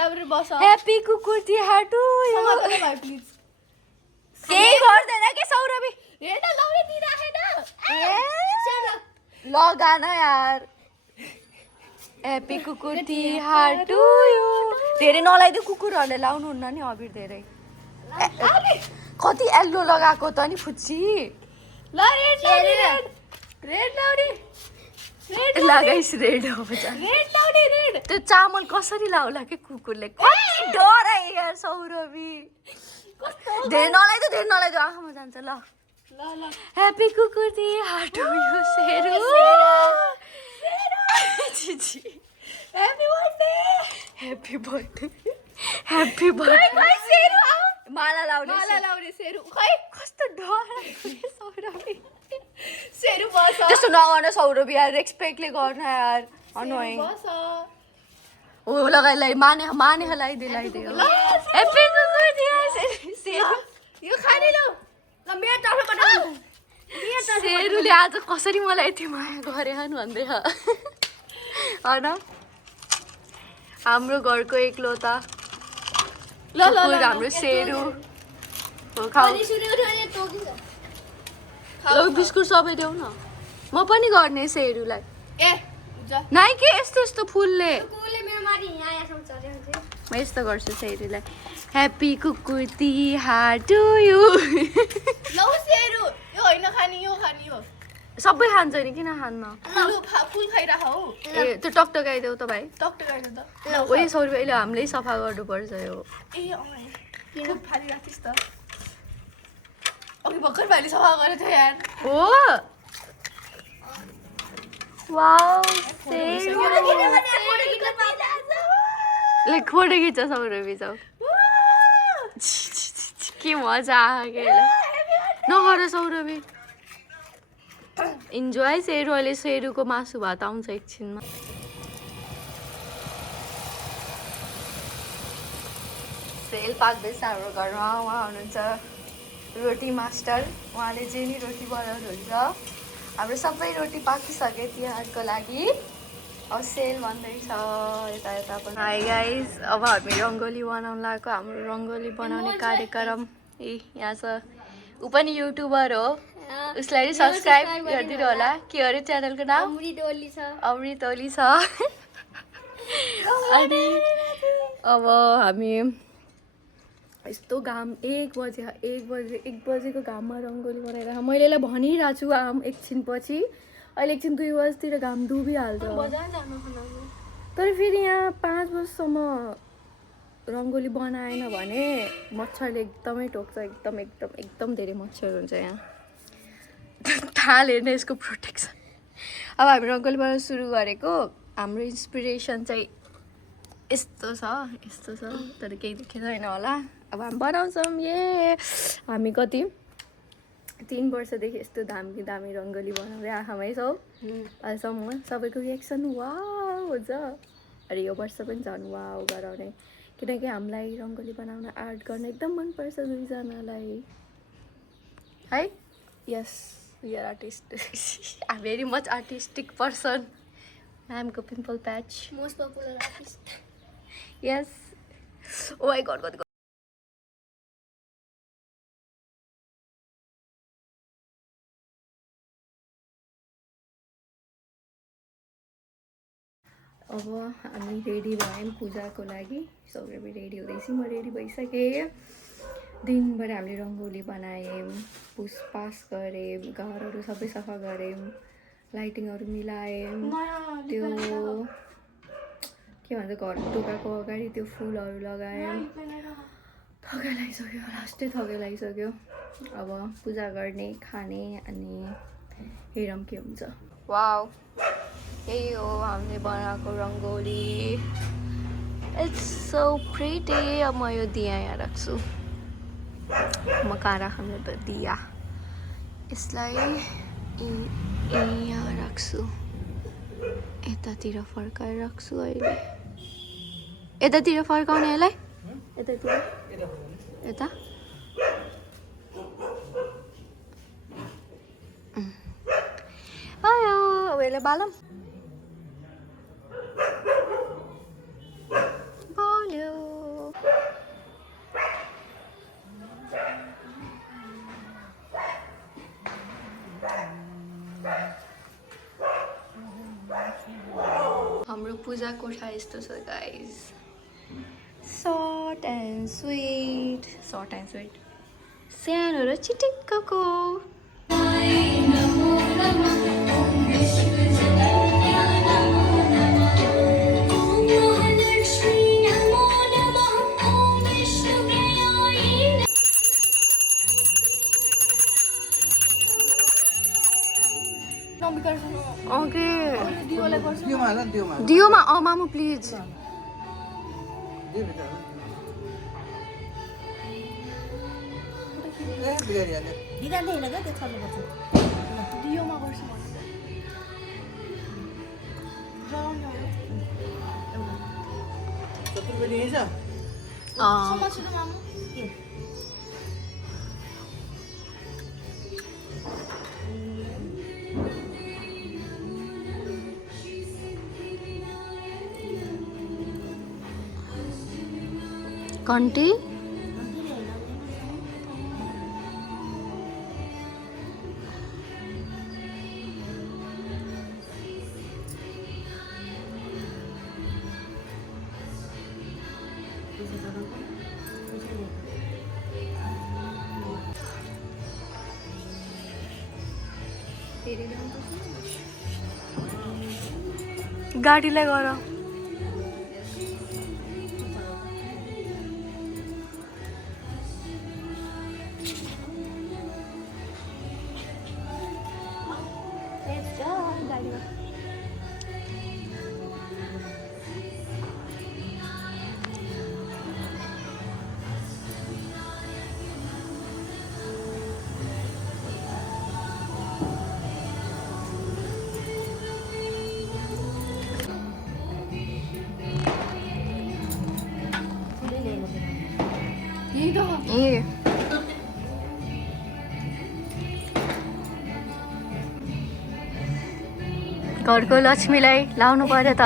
राम्रो बस happy Kukur Tihar to you भाइ please केही गर्दैन के सौरभी हेर्न लाउने दिइराखेन लगान यार happy Kukur Tihar to you धेरै नलाइदियो कुकुरहरूले लाउनु हुन्न नि अबिर धेरै कति एल्लो लगाएको त नि फुच्ची ल रेड लाउने लगाइस रेड आउँछ रेड लाउने रेड त्यो चामल कसरी लाउला के कुकुरले कति डर यार सौरभी धेरै नलाइदियो आँखामा जान्छ ल ल happy Kukur Tihar to you Seru छिछि happy birthday happy birthday Seru माला लाउने माला लाउने सेरु खै कस्तो डर सौरभी सेरु बस त्यस्तो नगर्न सौरभी यार रेस्पेक्टले गर्न यार अनोइङ बस ओ लगाइलाई माने लगाइदियो ह्याप्पी कुकुर तिहार सेरु यो खाने ल मेरो तर्फबाट सेरुले आज कसरी मलाई यति माया गरे हन् भन्दै होइन हाम्रो घरको एकलौता कुकुर हाम्रो सेरु हो खाऊ ल बिस्कुट सबै देऊ न म पनि गर्ने सेरुलाई ए जा नाइ के यस्तो फुलले कुकुरले मेरो माथि यहाँ आएछ चढ्यो म यस्तो गर्छु सेरुलाई happy Kukur Tihar to you लौ सेरु यो होइन खाने यो खाने हो सबै खान्छ नि किन खान्न फुल खाइराख हौ ए त्यो टकटकाइदेऊ त भाइ टकटकाएर त ओइ सौरभी अहिले हामीले सफा गर्नुपर्छ यो ए किन फालिराखिस् त अघि भर्खर भाइले सफा गरेको थियो यार हो वाउ सेरु लाइक फोटो खिच्छ सौरभी जाऊ के मजा आयो नगर सौरभी इन्जोय सेरु अहिले सेरुको मासु भात आउँछ एकछिनमा सेल पाक्दैछ हाम्रो घरमा उहाँ हुनुहुन्छ रोटी मास्टर उहाँले जे नि रोटी बनाउनुहुन्छ हाम्रो सबै रोटी पाकिसके तिहारको लागि अब सेल भन्दैछ यता यता पनि हाई गाइस अब हामी रङ्गोली बनाउन लागेको हाम्रो रङ्गोली बनाउने कार्यक्रम यहाँ छ ऊ पनि युट्युबर हो उसलाई नि सब्सक्राइब गरिदिनु होला के अरे च्यानलको नाम अमृत ओली छ अनि अब हामी यस्तो घाम 1 बजेको घाममा रङ्गोली बनाइरहेको मैले यसलाई भनिरहेको छु एकछिनपछि अहिले एकछिन 2 बजीतिर घाम डुबिहाल्छ तर फेरि यहाँ 5 बजीसम्म रङ्गोली बनाएन भने मच्छरले एकदमै टोक्छ एकदम धेरै मच्छर हुन्छ यहाँ थाल हेर्न यसको प्रोटेक्सन अब हामी रङ्गोली बनाउन सुरु गरेको हाम्रो इन्सपिरेसन चाहिँ यस्तो छ तर केही देखेको छैन होला अब हामी बनाउँछौँ हामी कति 3 वर्षदेखि यस्तो दामी रङ्गोली बनाउँदै आँखामै छौँ अहिलेसम्म सबैको रिएक्सन वाउ हुन्छ अरे यो वर्ष पनि झन् वाउ गराउने किनकि हामीलाई रङ्गोली बनाउन आर्ट गर्न एकदम मनपर्छ दुईजनालाई है yes we are artist very much artistic person म्यामको pimple patch most popular artist yes oh my god कति अब हामी रेडी भयौँ पूजाको लागि सौरभी रेडी हुँदैछ म रेडी भइसकेँ दिनभरि हामीले रङ्गोली बनायौँ पुसपास गऱ्यौँ घरहरू सबै सफा गऱ्यौँ लाइटिङहरू मिलायौँ त्यो के भन्छ घर ढोकाको अगाडि त्यो फुलहरू लगायौँ थकाइ लागिसक्यो लास्टै थकाइ लागिसक्यो अब पूजा गर्ने खाने अनि हेरौँ के हुन्छ वाउ यही हो हामीले बनाएको रङ्गोली इट्स सो प्रिटी अब म यो दिया यहाँ राख्छु म कहाँ राख्नु त दिया यसलाई यहाँ राख्छु यतातिर फर्काएर राख्छु अहिले यतातिर फर्काउने यसलाई यतातिर यता आयो अब यसलाई बालौँ पूजा कोठा यस्तो छ गाइज सर्ट एन्ड स्विट सानो र चिटिक्कको ओके दियोमा मामु प्लिज दियोमा गर्छु घन्टी गाडीलाई गर ए घरको लक्ष्मीलाई लाउनु पर्यो त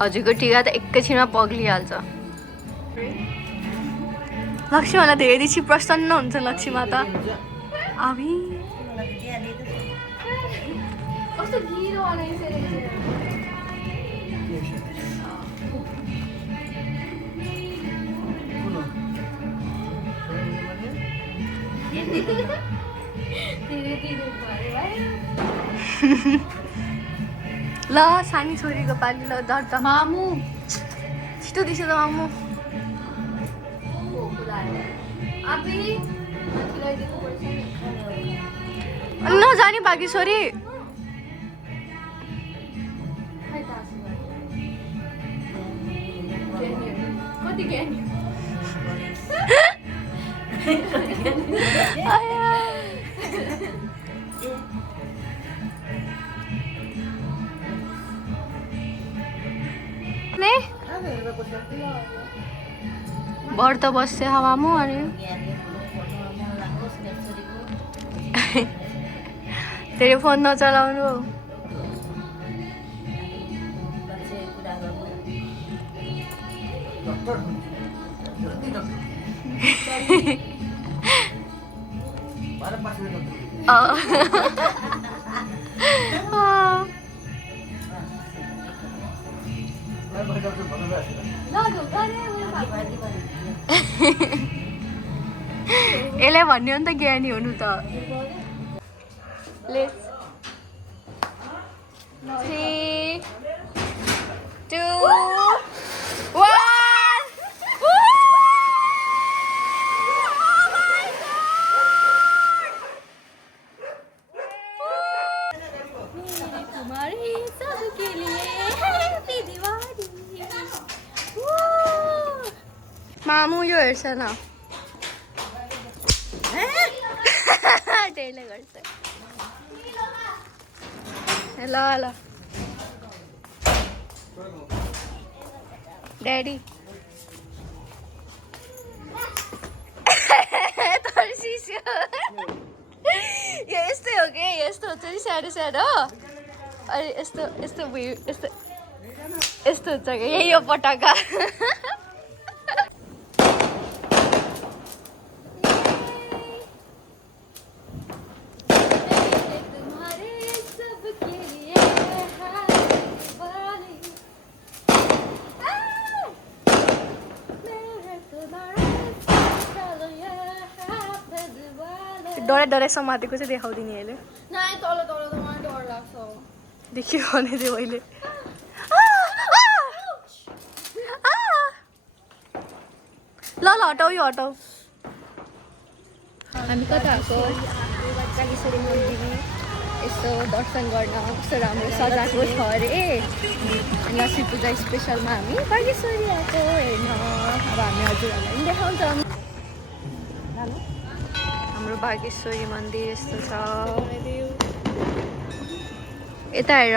हजुरको टिका त एकैछिनमा पग्लिहाल्छ लक्ष्मीलाई धेरै दिसी प्रसन्न हुन्छ लक्ष्मी माता अभि कस्तो गिरो ल सानी छोरीको पाली ल डर त मामु छिटो दिसो त मामु नजाने बाँकी छोरी कति ज्ञानी व्रत बस्छ मामु अनि तेरो फोन नचलाउनु यसलाई भन्ने हो नि त ज्ञानी हुनु त 3 2 मामु यो हेर्छ न त्यसले गर्छ ल ल ड्याडी तर्सिस्यो यो यस्तै हो कि यस्तो हुन्छ नि सानो सानो अनि यस्तो यस्तो भयो यस्तो यस्तो हुन्छ कि यही हो पटाका मलाई डराइसम्म माथिको चाहिँ देखाउँदिनी अहिले नाइ तल तल त मलाई डर लाग्छ देखियो भने थियो अहिले ल ल हटाऊ यो हटाऊ हामी कता आएको बागेश्वरी मन्दिर यसो दर्शन गर्न कस्तो राम्रो सजाएको छ अरे अनि लक्ष्मी पूजा स्पेसलमा हामी बागेश्वरी आएको हेर्न अब हामी हजुरहरूलाई पनि देखाउँछौँ हाम्रो बागेश्वरी मन्दिर यस्तो छ यता हेर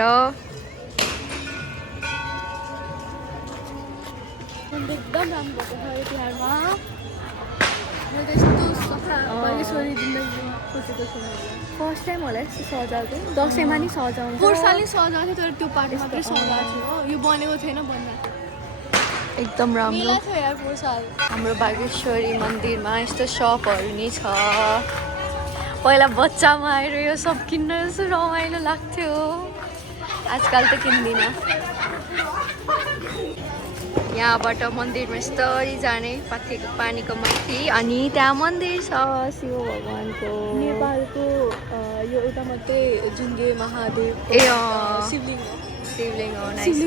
एकदम राम्रो भएको छ यो तिहारमा मैले यस्तो सफा बागेश्वरी जिन्दगी सोचेको छैन फर्स्ट टाइम होला यस्तो सजाएको दसैँमा नि सजाउँछ पोर्साले सजाएको थियो तर त्यो पार्ट मात्रै सजाएको थियो हो यो बनेको थिएन बन्दा एकदम राम्रो मेला थियो यार पोर्साल हाम्रो बागेश्वरी मन्दिरमा यस्तो सपहरू नि छ पहिला बच्चामा आएर यो सब किन्न यस्तो रमाइलो लाग्थ्यो आजकल त किन्दिनँ यहाँबाट मन्दिरमा यस्तरी जाने पानीको माथि अनि त्यहाँ मन्दिर छ शिव भगवानको नेपालको यो एउटा मात्रै जुङ्गे महादेव ए शिवलिङ्ग शिवलिङ्ग हो नाइस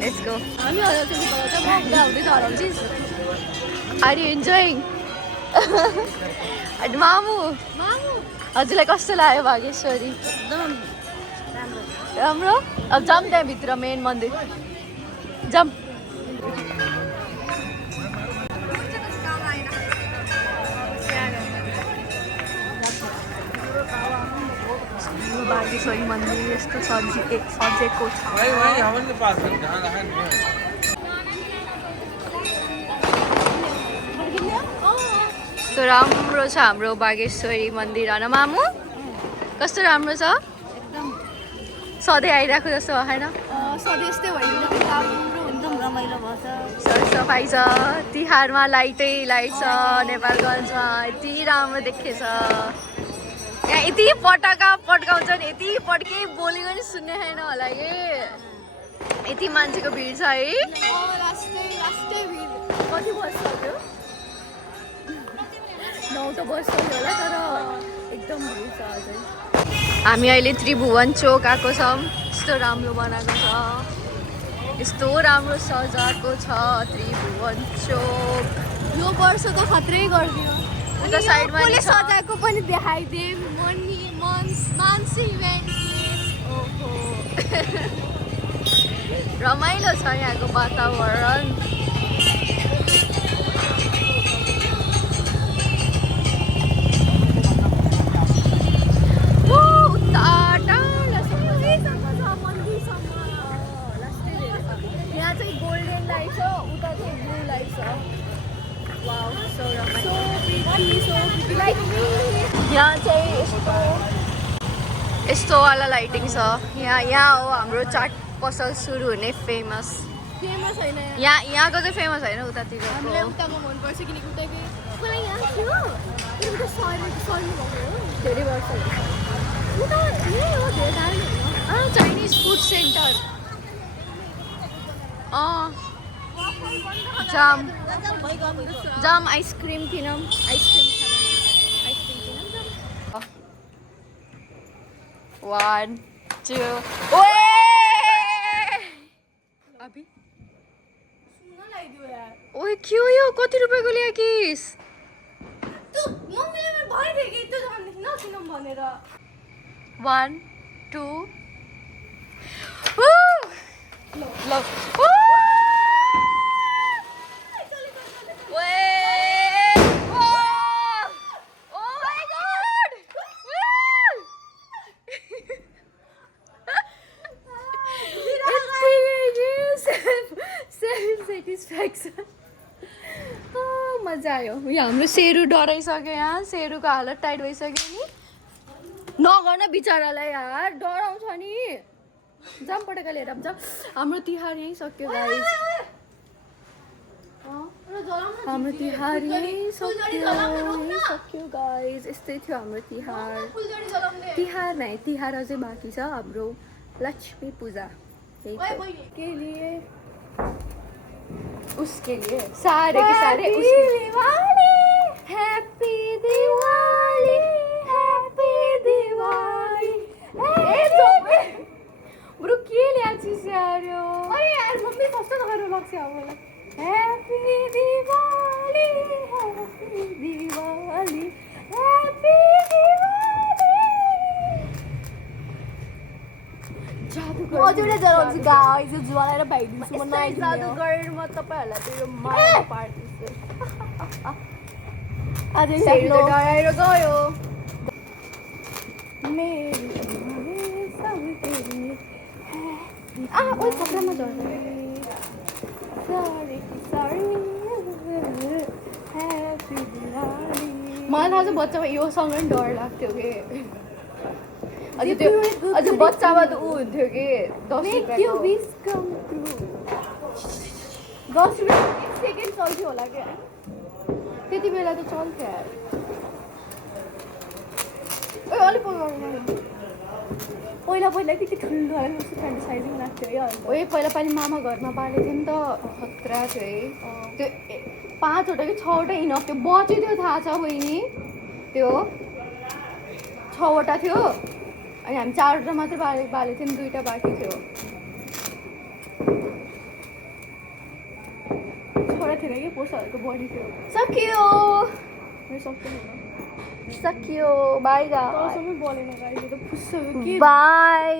लेट्स गो हामी हराउँछौँ हुँदै हराउँछिस् आर यु इन्जोइङ मामु मामु हजुरलाई कस्तो लाग्यो बागेश्वरी एकदम राम्रो अब जाऊँ त्यहाँभित्र मेन मन्दिर जाऊँ बागेश्वरी मन्दिर यस्तो सजेको छ कस्तो राम्रो छ हाम्रो बागेश्वरी मन्दिर होइन मामु कस्तो राम्रो छ सधैँ आइरहेको जस्तो होइन सधैँ यस्तै होइन राम्रो एकदम रमाइलो भन्छ सरसफाइ छ तिहारमा लाइटै लाइट छ नेपालगञ्जमा यति राम्रो देखेछ यहाँ यति पटाका पड्काउँछन् यति पड्के बोलेको नि सुन्ने छैन होला कि यति मान्छेको भिड छ है लास्टै भिड कति बजिसक्यो 9 त बजिसक्यो होला तर एकदम भिड छ अझै हामी अहिले त्रिभुवन चोक आएको छौँ यस्तो राम्रो बनाएको छ यस्तो राम्रो सजाएको छ त्रिभुवन चोक यो वर्ष त खत्रै गरिदियो उता साइडमा नि छ सजाएको पनि देखाइदिए मान्छे इभेन्ट ओहो रमाइलो छ यहाँको वातावरण यहाँ चाहिँ गोल्डन लाइट छ उता चाहिँ ब्लू लाइट छ वाउ सो यहाँ चाहिँ यस्तो वाला लाइटिङ छ यहाँ हो हाम्रो चाट पसल सुरु हुने फेमस होइन यहाँको चाहिँ फेमस होइन उतातिर हामीलाई उताको मनपर्छ किनकि उताकै मलाई यहाँ थियो उता सर्नु भएको हो धेरै वर्ष उता यही हो धेरै टाढो होइन चाइनिज फुड सेन्टर जाम आइसक्रिम किनौँ आइसक्रिम 1 2 अभी ओए के हो यो कति रुपियाँको ल्याकिस मम्मीले मलाई भनिदियो कि त्यो दोकानदेखि नकिनौँ भनेर 1 2 ल मजा आयो यहाँ हाम्रो सेरु डराइसक्यो यहाँ सेरुको हालत टाइट भइसक्यो नि नगर्न बिचरालाई यार डराउँछ नि जाम पटका लिएर जाम हाम्रो तिहार यहीँ सक्यो गाइस हाम्रो तिहार यहीँ सक्यो गाइस यस्तै थियो हाम्रो तिहार नै तिहार अझै बाँकी छ हाम्रो लक्ष्मी पूजा यही के लिए उसके लिए सारे के सारे हैप्पी दिवाली मम्मी कस्तो गाह्रो लाग्छ अब मलाई happy Diwali happy Diwali happy Diwali जादु मजाले जलाउँछु गाइस यो ज्वालाएर भाइदिन्छु म जादु गरेर म तपाईँहरूलाई त यो माया पार्दैछु आज फेरि त डराएर गयो ओइ कपडामा झर्नु मलाई थाहा छ बच्चामा योसँग पनि डर लाग्थ्यो कि अझ बच्चामा त ऊ हुन्थ्यो कि 10 रुपियाँको 10 रुपियाँ 1 सेकेन्ड चल्थ्यो होला क्या त्यति बेला त चल्थ्यो यार ओइ अलिक पहिला कति ठुलो फ्यान्टासाइजिङ लाग्थ्यो है ओए पहिला पालि मामा घरमा बालेको थियो नि त खतरा थियो है त्यो 5 वटा कि 6 वटा इनफ थियो बच्यो त्यो थाहा छ बहिनी त्यो 6 वटा थियो अनि हामी 4 वटा मात्रै बालेको थियौँ 2टा बाँकी थियो छोरा थिएन कि पोसाहरूको बढी थियो सकियो मैले सक्दैन सकियो बाई सबै बोलेन गाइस यो त फुस्सो के बाई